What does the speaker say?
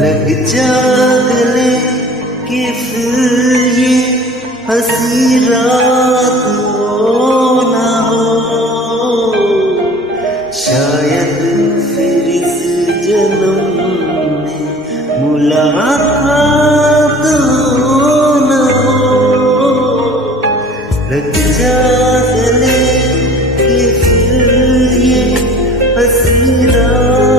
लग जा गले कि फिर ये हंसी रात हो ना हो, शायद फिर इस जन्म में मुलाकात हो ना हो। लग जा गले कि फिर ये हंसी रात